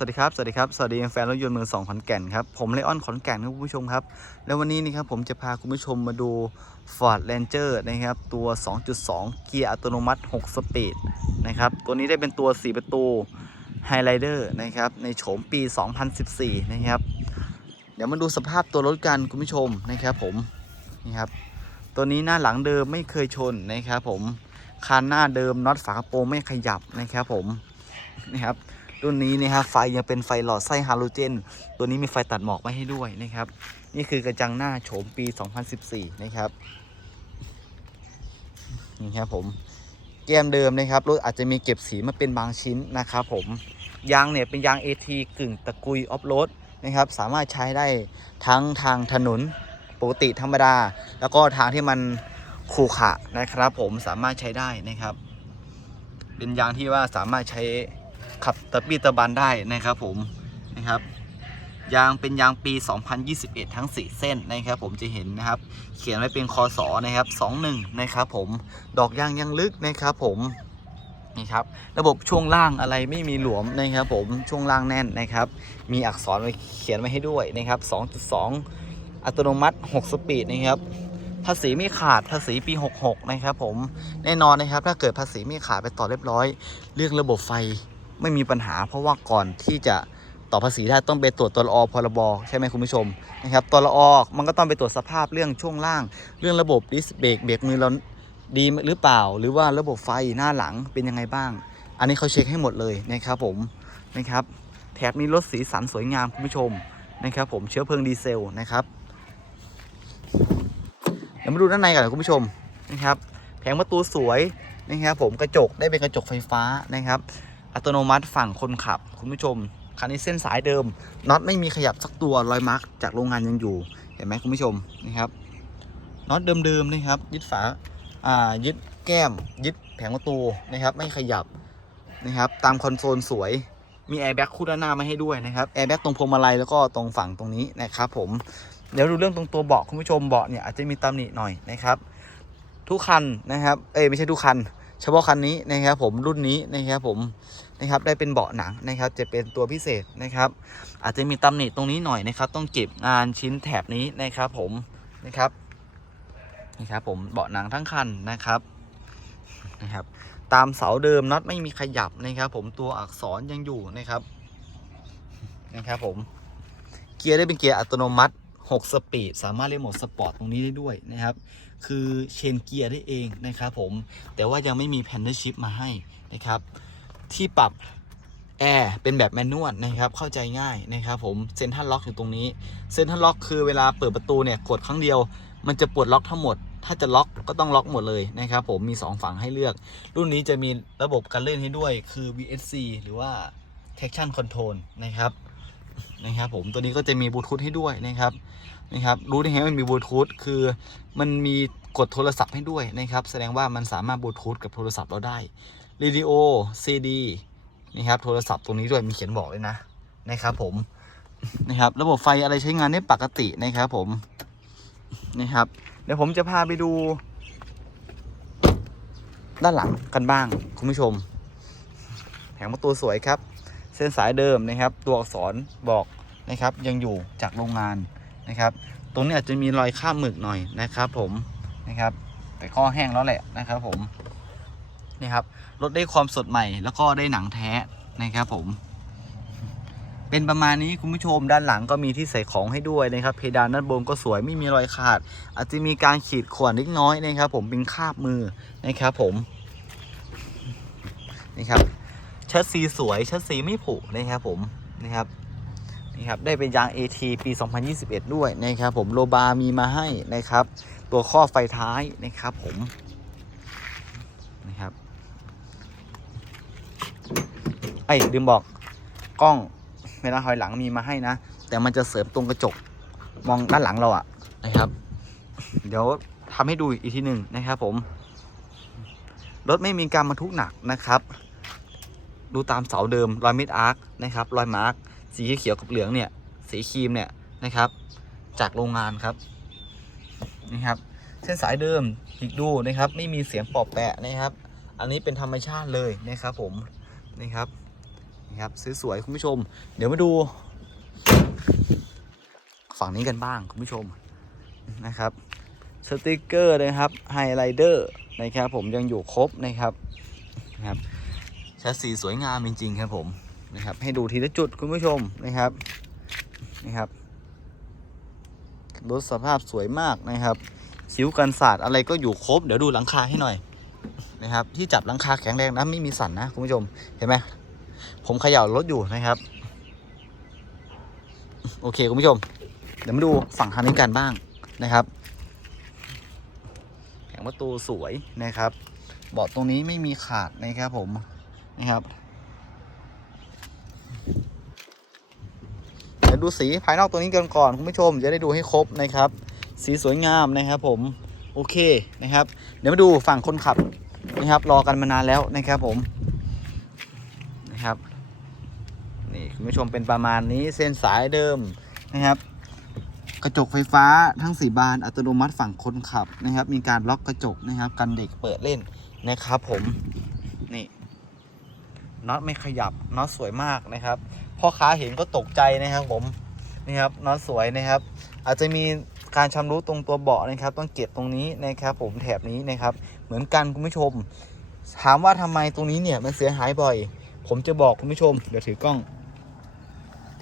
สวัสดีครับ สวัสดีครับ สวัสดีแฟนรถยนต์มือสองขอนแก่นครับ ผมเลออนขอนแก่นครับคุณผู้ชมครับ แล้ววันนี้นี่ครับผมจะพาคุณผู้ชมมาดู Ford Ranger นะครับ ตัว 2.2 เกียร์อัตโนมัติ 6 สปีดนะครับ ตัวนี้ได้เป็นตัว 4 ประตู Highlander นะครับ ในโฉมปี 2014 นะครับ เดี๋ยวมาดูสภาพตัวรถกันคุณผู้ชมนะครับผม นี่ครับ ตัวนี้หน้าหลังเดิมไม่เคยชนนะครับผม คานหน้าเดิมน็อตฝากระโปรงไม่ขยับนะครับผมนี่ครับ รุ่นนี้นะครับไฟยังเป็นไฟหลอดไส้ฮาโลเจน ตัวนี้มีไฟตัดหมอกมาให้ด้วยนะครับ นี่คือกระจังหน้าโฉมปี 2014 นะครับนี่ครับผมแก้มเดิมนะครับรถอาจจะมีเก็บสีมาเป็นบางชิ้นนะครับผมยางเนี่ยเป็นยาง AT กึ่งตะกุยออฟโรดนะครับ สามารถใช้ได้ทั้งทางถนนปกติธรรมดา แล้วก็ทางที่มันขรุขระนะครับ ผมสามารถใช้ได้นะครับ เป็นยางที่ว่าสามารถใช้ ขับตะบี้ตะบันได้นะครับผมนะครับยางเป็นยางปี 2021 ทั้ง 4 เส้นนะครับผมจะเห็นนะครับ เขียนไว้เป็นคอสอนะครับ 21 นะครับผมดอกยางยังลึกนะครับผมนี่ครับระบบช่วงล่างอะไรไม่มีหลวมนะครับผมช่วงล่างแน่นนะครับ มีอักษรไว้เขียนไว้ให้ด้วยนะครับ 2.2 อัตโนมัติ 6 สปีดนะครับภาษีไม่ขาดภาษีปี 66 นะครับผมแน่นอนนะครับถ้าเกิดภาษีไม่ขาดไปต่อเรียบร้อย เรื่องระบบไฟ ไม่มีปัญหา เพราะว่าก่อนที่จะต่อภาษีได้ต้องไปตรวจตัวละอพรบใช่ไหมคุณผู้ชมนะครับตัวละอมันก็ต้องไปตรวจสภาพเรื่องช่วงล่าง เรื่องระบบดิสเบรกเบรกมือเราดีหรือเปล่า หรือว่าระบบไฟหน้าหลังเป็นยังไงบ้าง อันนี้เขาเช็คให้หมดเลยนะครับผมนะครับแถบมีรถสีสันสวยงามคุณผู้ชมนะครับผมเชื้อเพลิงดีเซลนะครับเดี๋ยวมาดูด้านในกันนะคุณผู้ชมนะครับ แผงประตูสวยนะครับผมกระจกได้เป็นกระจกไฟฟ้านะครับ อัตโนมัติฝั่งคนขับ คุณผู้ชม คันนี้เส้นสายเดิมน็อตไม่มีขยับสักตัวรอยมาร์กจากโรงงานยังอยู่ เห็นไหมคุณผู้ชมนะครับน็อตเดิมๆนะครับ ยึดฝาอ่ายึดแก้ม ยึดแผงประตูนะครับ ไม่ขยับนะครับ ตามคอนโซลสวยมีแอร์แบ็กคู่ด้านหน้ามาให้ด้วยนะครับแอร์แบ็กตรงพวงมาลัยแล้วก็ตรงฝั่งตรงนี้นะครับผมเดี๋ยวดูเรื่องตรงตัวเบาะคุณผู้ชมเบาะเนี่ยอาจจะมีตำหนิหน่อยนะครับ ทุกคันนะครับ เอ้ยไม่ใช่ทุกคัน เฉพาะคันนี้นะครับผมรุ่นนี้นะครับผมนะครับได้เป็นเบาะหนังนะครับจะเป็นตัวพิเศษนะครับอาจจะมีตำหนิตรงนี้หน่อยนะครับ ต้องเก็บงานชิ้นแถบนี้นะครับผมนะครับนี่ครับผมเบาะหนังทั้งคันนะครับนะครับ ตามเสาเดิมน็อตไม่มีขยับนะครับผมตัวอักษรยังอยู่นะครับนะครับผมเกียร์ได้เป็นเกียร์อัตโนมัติ 6 สปีด สามารถเล่นโหมดสปอร์ตตรงนี้ได้ด้วยนะครับ คือเชนเกียร์ได้เองนะครับผม แต่ว่ายังไม่มีแพนเดอร์ชิพมาให้นะครับ ที่ปรับแอร์เป็นแบบแมนนวลนะครับ เข้าใจง่ายนะครับผม เซ็นทรัลล็อกอยู่ตรงนี้ เซ็นทรัลล็อกคือเวลาเปิดประตูเนี่ยกดครั้งเดียว มันจะปลดล็อกทั้งหมด ถ้าจะล็อกก็ต้องล็อกหมดเลยนะครับผม มี 2 ฝั่งให้เลือก รุ่นนี้จะมีระบบการเล่นให้ด้วย คือ VSC หรือว่า traction control นะครับ นะครับผมตัวนี้ก็จะมีบลูทูธให้ด้วยนะครับนะครับรู้ได้ไงมันมีบลูทูธคือมันมีกดโทรศัพท์ให้ด้วยนะครับแสดงว่ามันสามารถบลูทูธกับโทรศัพท์เราได้เรดิโอซีดีนะครับโทรศัพท์ตรงนี้ด้วยมีเขียนบอกเลยนะนะครับผมนะครับระบบไฟอะไรใช้งานได้ปกตินะครับผมนะครับเดี๋ยวผมจะพาไปดู ด้านหลังกันบ้างคุณผู้ชม แผงประตูสวยครับ เส้นสายเดิมนะครับ ตัวอักษรบอกนะครับ ยังอยู่จากโรงงานนะครับ ตรงนี้อาจจะมีรอยข้ามหมึกหน่อยนะครับผมนะครับ แต่ข้อแห้งแล้วแหละนะครับผมนี่ครับรถได้ความสดใหม่แล้วก็ได้หนังแท้นะครับผม เป็นประมาณนี้คุณผู้ชมด้านหลังก็มีที่ใส่ของให้ด้วยนะครับ เพดานด้านบนก็สวยไม่มีรอยขาด อาจจะมีการขีดข่วนเล็กน้อยนะครับ ผมเป็นคาบมือนะครับผมนี่ครับ เชัดซีสวยเชัดซีไม่ผุนะครับผมนะครับนี่ครับได้เป็นยาง AT ปี 2021 ด้วยนะครับผมโลบามีมาให้นะครับ ตัวข้อไฟท้ายนะครับผมนะครับไอ้ลืมบอกกล้องเวลาถอยหลังมีมาให้นะ แต่มันจะเสริมตรงกระจกมองด้านหลังเราอะนะครับ เดี๋ยวทำให้ดูอีกทีหนึ่งนะครับผมรถไม่มีการบรรทุกหนักนะครับ ดูตามเสาเดิมรอยมิดอาร์คนะครับรอยมาร์คสีเขียวกับเหลืองเนี่ยสีครีมเนี่ยนะครับจากโรงงานครับนี่ครับเส้นสายเดิมอีกดูนะครับไม่มีเสียงปอบแปะนะครับ อันนี้เป็นธรรมชาติเลยนะครับผมนี่ครับนี่นะครับสวยๆคุณผู้ชม เดี๋ยวมาดู ฝั่งนี้กันบ้างคุณผู้ชมนะครับสติกเกอร์นะครับไฮไลเดอร์นะครับผมยังอยู่ครบนะครับนะครับ ชาสีสวยงามจริงๆครับผมนะครับ ให้ดูทีละจุดคุณผู้ชมนะครับนะครับรถสภาพสวยมากนะครับคิ้วกันศาสตร์อะไรก็อยู่ครบ เดี๋ยวดูหลังคาให้หน่อยนะครับ ที่จับหลังคาแข็งแรงนะไม่มีสั่นนะคุณผู้ชมเห็นไหมผมเขย่ารถอยู่นะครับ โอเคคุณผู้ชม เดี๋ยวมาดูฝั่งทางนี้กันบ้างนะครับแผงประตูสวยนะครับ เบาะตรงนี้ไม่มีขาดนะครับผม นะครับเดี๋ยวดูสีภายนอกตัวนี้กันก่อนคุณผู้ชมจะได้ดูให้ครบนะครับ สีสวยงามนะครับผมโอเคนะครับ เดี๋ยวมาดูฝั่งคนขับนะครับ รอกันมานานแล้วนะครับผมนะครับนี่คุณผู้ชมเป็นประมาณนี้เส้นสายเดิมนะครับ กระจกไฟฟ้าทั้ง4บานอัตโนมัติฝั่งคนขับนะครับ มีการล็อกกระจกนะครับ กันเด็กเปิดเล่นนะครับผม น็อตไม่ขยับน็อตสวยมากนะครับพ่อค้าเห็นก็ตกใจนะครับผมนี่ครับน็อตสวยนะครับ อาจจะมีการชำรุดตรงตัวเบาะนะครับ ต้องเก็บตรงนี้นะครับ ผมแถบนี้นะครับ เหมือนกันคุณผู้ชม ถามว่าทำไมตรงนี้เนี่ยมันเสียหายบ่อย ผมจะบอกคุณผู้ชมเดี๋ยวถือกล้อง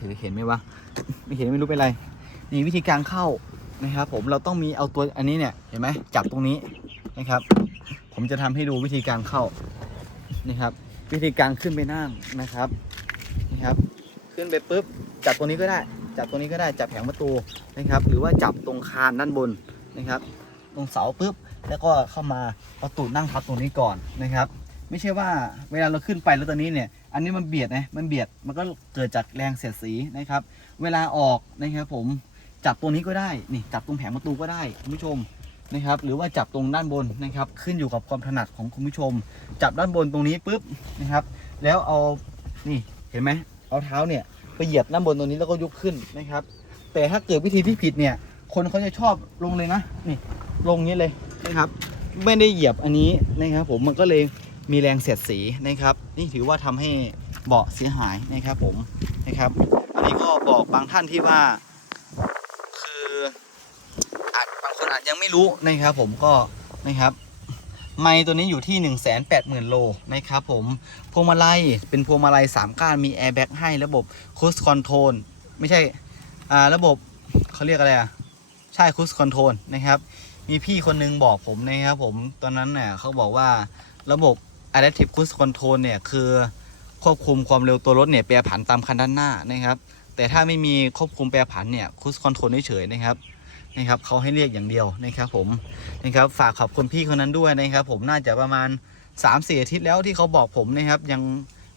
ถือเห็นไหมวะไม่เห็นไม่รู้เป็นไรนี่วิธีการเข้านะครับ ผมเราต้องมีเอาตัวอันนี้เนี่ยเห็นไหมจับตรงนี้นะครับ ผมจะทำให้ดูวิธีการเข้านะครับ วิธีการขึ้นไปนั่งนะครับนะครับ ขึ้นไปปุ๊บจับตรงนี้ก็ได้ จับตรงนี้ก็ได้จับแผงประตูนะครับ หรือว่าจับตรงคานด้านบนนะครับ ตรงเสาปุ๊บแล้วก็เข้ามาเอาตูดนั่งทับตรงนี้ก่อนนะครับ ไม่ใช่ว่าเวลาเราขึ้นไปแล้วตอนนี้เนี่ย อันนี้มันเบียดนะมันเบียดมันก็เกิดจากแรงเสียดสีนะครับ เวลาออกนะครับผมจับตรงนี้ก็ได้นี่จับตรงแผงประตูก็ได้คุณผู้ชม นะครับหรือว่าจับตรงด้านบนนะครับขึ้นอยู่กับความถนัดของคุณผู้ชม จับด้านบนตรงนี้ปุ๊บนะครับ แล้วเอานี่เห็นไหมเอาเท้าเนี่ยไปเหยียบด้านบนตรงนี้แล้วก็ยกขึ้นนะครับ แต่ถ้าเกิดวิธีที่ผิดเนี่ยคนเขาจะชอบลงเลยนะนี่ลงนี้เลยนะครับ ไม่ได้เหยียบอันนี้นะครับ ผมมันก็เลยมีแรงเสียดสีนะครับ นี่ถือว่าทำให้เบาะเสียหายนะครับผมนะครับ อันนี้ก็บอกบางท่านที่ว่า คืออาจบางคนอาจ ยังไม่รู้นะครับผมก็นะครับ ไม้ตัวนี้อยู่ที่ 1 8 0 0 0 0 โลนะครับผมพวงมาลัยเป็นพวงมาลัย3ก้านมีแอร์แบ็กให้ระบบคูสคอนโทรลไม่ใช่อ่าระบบเขาเรียกอะไรอะใช่คูสคอนโทรลนะครับมีพี่คนนึงบอกผมนะครับผมตอนนั้นเนี่ยเขาบอกว่าระบบ Adaptive Cruise Control เนี่ยคือควบคุมความเร็วตัวรถเนี่ยแปรผันตามคันด้านหน้านะครับ แต่ถ้าไม่มีควบคุมแปรผันเนี่ยคูสคอนโทรลเฉยๆนะครับ นะครับเขาให้เรียกอย่างเดียวนะครับผมนะครับฝากขอบคุณพี่คนนั้นด้วยนะครับ ผมน่าจะประมาณ3ามสี่อาทิตย์แล้วที่เขาบอกผมนะครับ ยัง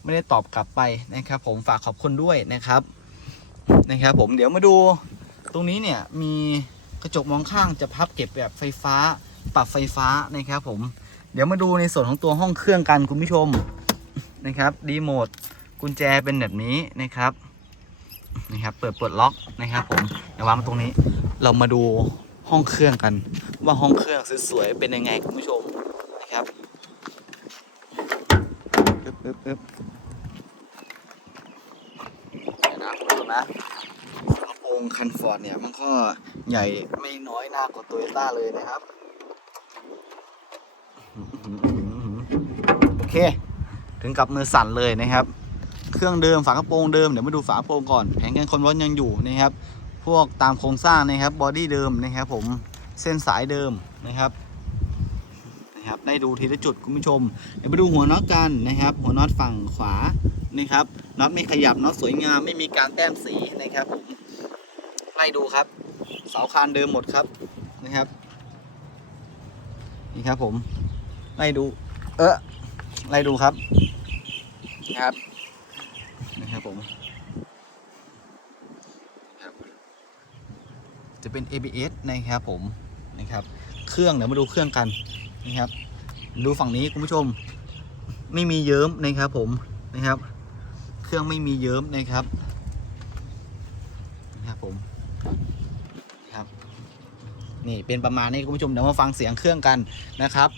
ไม่ได้ตอบกลับไปนะครับ ผมฝากขอบคุณด้วยนะครับนะครับ ผมเดี๋ยวมาดูตรงนี้เนี่ยมีกระจกมองข้างจะพับเก็บแบบไฟฟ้า ปรับไฟฟ้านะครับผมเดี๋ยวมาดูในส่วนของตัวห้องเครื่องกันคุณผู้ชมนะครับรีโมทกุญแจเป็นแบบนี้นะครับนะครับ เปิดเปิดล็อกนะครับ ผมเดี๋ยววางตรงนี้ เรามาดูห้องเครื่องกัน ว่าห้องเครื่องสวยๆเป็นยังไงคุณผู้ชมนะครับปึ๊บปึ๊บปึ๊บนะคุณผู้ชมนะกระโปรงคันฟอร์ดเนี่ยมันก็ใหญ่ไม่น้อยหน้ากว่าโตโยต้าเลยนะครับโอเค ถึงกับมือสั่นเลยนะครับ เครื่องเดิมฝากระโปรงเดิมเดี๋ยวมาดูฝากระโปรงก่อนแผงกันคนร้อนยังอยู่นะครับ พวกตามโครงสร้างนะครับบอดี้เดิมนะครับผมเส้นสายเดิมนะครับนะครับ ได้ดูทีละจุดคุณผู้ชมเดี๋ยวมาดูหัวน็อตกันนะครับ หัวน็อตฝั่งขวานะครับน็อตไม่ขยับน็อตสวยงามไม่มีการแต้มสีนะครับผมไล่ดูครับ เสาคานเดิมหมดครับนะครับนี่ครับผมไล่ดู เออไล่ดูครับนะครับนะครับผมครับ จะเป็น ABS นะครับผมนะครับ เครื่องเดี๋ยวมาดูเครื่องกันนะครับ ดูฝั่งนี้คุณผู้ชม ไม่มีเยิ้มนะครับผมนะครับ เครื่องไม่มีเยิ้มนะครับนะครับผมนะครับนี่เป็นประมาณนี้คุณผู้ชมเดี๋ยวมาฟังเสียงเครื่องกันนะครับ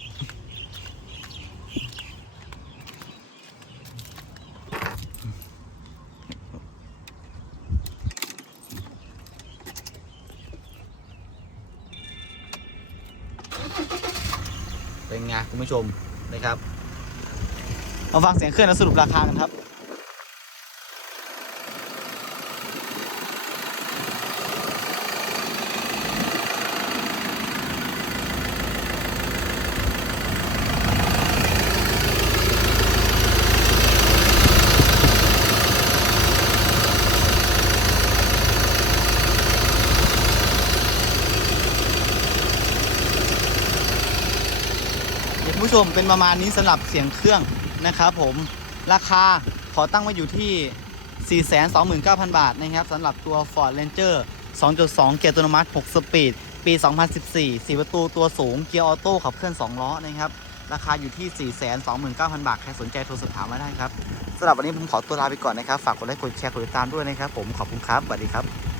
คุณผู้ชมนะครับ มาฟังเสียงเครื่องแล้วสรุปราคากันครับ ผู้ชมเป็นประมาณนี้สำหรับเสียงเครื่องนะครับผมราคาขอตั้งไว้อยู่ที่ 429,000 บาทนะครับสำหรับตัว Ford Ranger 2.2 เกียร์อัตโนมัติ 6 สปีด ปี 2014 4 ประตูตัวสูง เกียร์ออโต้ขับเคลื่อน 2 ล้อนะครับ ราคาอยู่ที่ 429,000 บาท ใครสนใจโทรสอบถามมาได้ครับสำหรับวันนี้ผมขอตัวลาไปก่อนนะครับ ฝากกดไลค์กดแชร์กดติดตามด้วยนะครับผมขอบคุณครับสวัสดีครับ